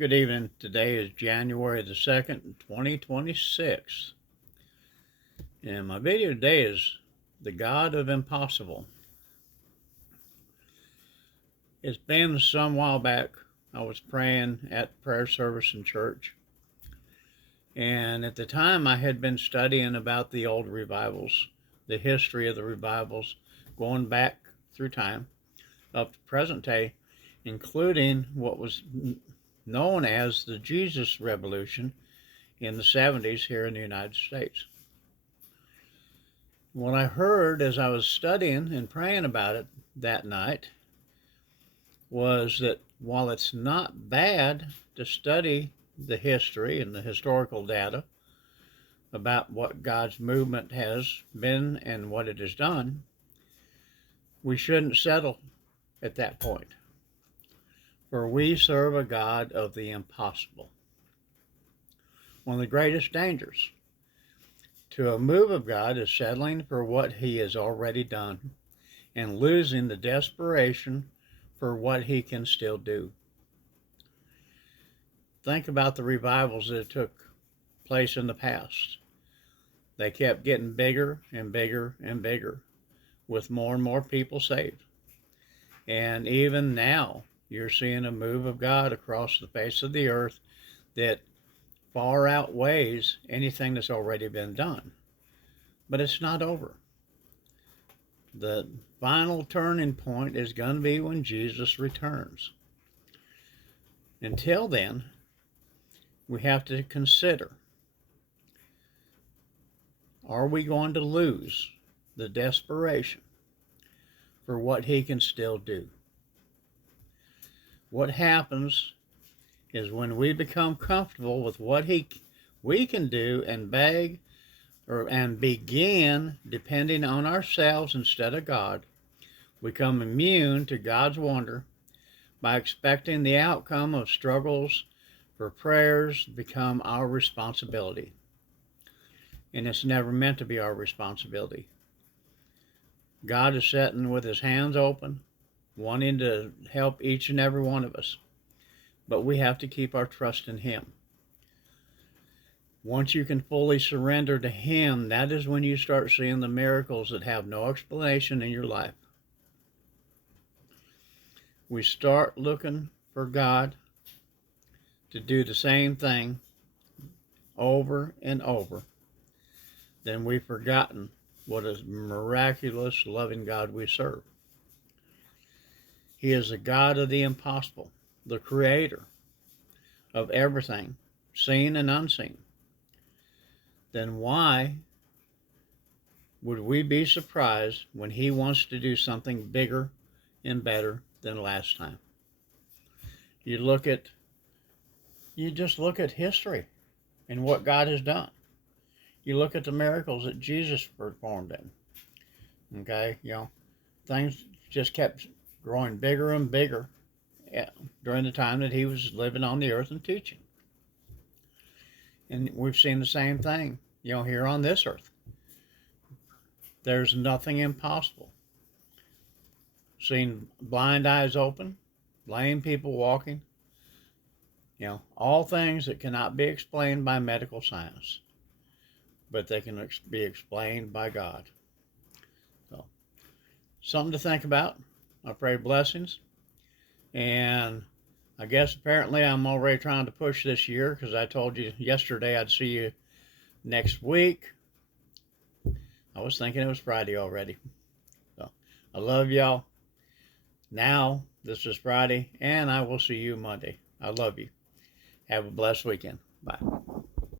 Good evening. Today is January the 2nd, 2026. And my video today is the God of Impossible. It's been some while back. I was praying at prayer service in church. And at the time I had been studying about the old revivals, the history of the revivals, going back through time up to present day, including what was known as the Jesus Revolution in the 70s here in the United States. What I heard as I was studying and praying about it that night was that while it's not bad to study the history and the historical data about what God's movement has been and what it has done, we shouldn't settle at that point. For we serve a God of the impossible. One of the greatest dangers to a move of God is settling for what He has already done and losing the desperation for what He can still do. Think about the revivals that took place in the past. They kept getting bigger and bigger and bigger with more and more people saved. And even now, you're seeing a move of God across the face of the earth that far outweighs anything that's already been done. But it's not over. The final turning point is going to be when Jesus returns. Until then, we have to consider, are we going to lose the desperation for what He can still do? What happens is when we become comfortable with what we can do and beg and begin depending on ourselves instead of God, we become immune to God's wonder by expecting the outcome of struggles for prayers become our responsibility. And it's never meant to be our responsibility. God is sitting with His hands open, wanting to help each and every one of us. But we have to keep our trust in Him. Once you can fully surrender to Him, that is when you start seeing the miracles that have no explanation in your life. We start looking for God to do the same thing over and over. Then we've forgotten what a miraculous, loving God we serve. He is the God of the impossible, the creator of everything, seen and unseen. Then why would we be surprised when He wants to do something bigger and better than last time? You just look at history and what God has done. You look at the miracles that Jesus performed in. Okay, things just kept growing bigger and bigger during the time that He was living on the earth and teaching. And we've seen the same thing, here on this earth. There's nothing impossible. Seen blind eyes open, lame people walking, all things that cannot be explained by medical science, but they can be explained by God. So, something to think about. I pray blessings. And I guess apparently I'm already trying to push this year because I told you yesterday I'd see you next week. I was thinking it was Friday already. So I love y'all. Now, this is Friday, and I will see you Monday. I love you. Have a blessed weekend. Bye.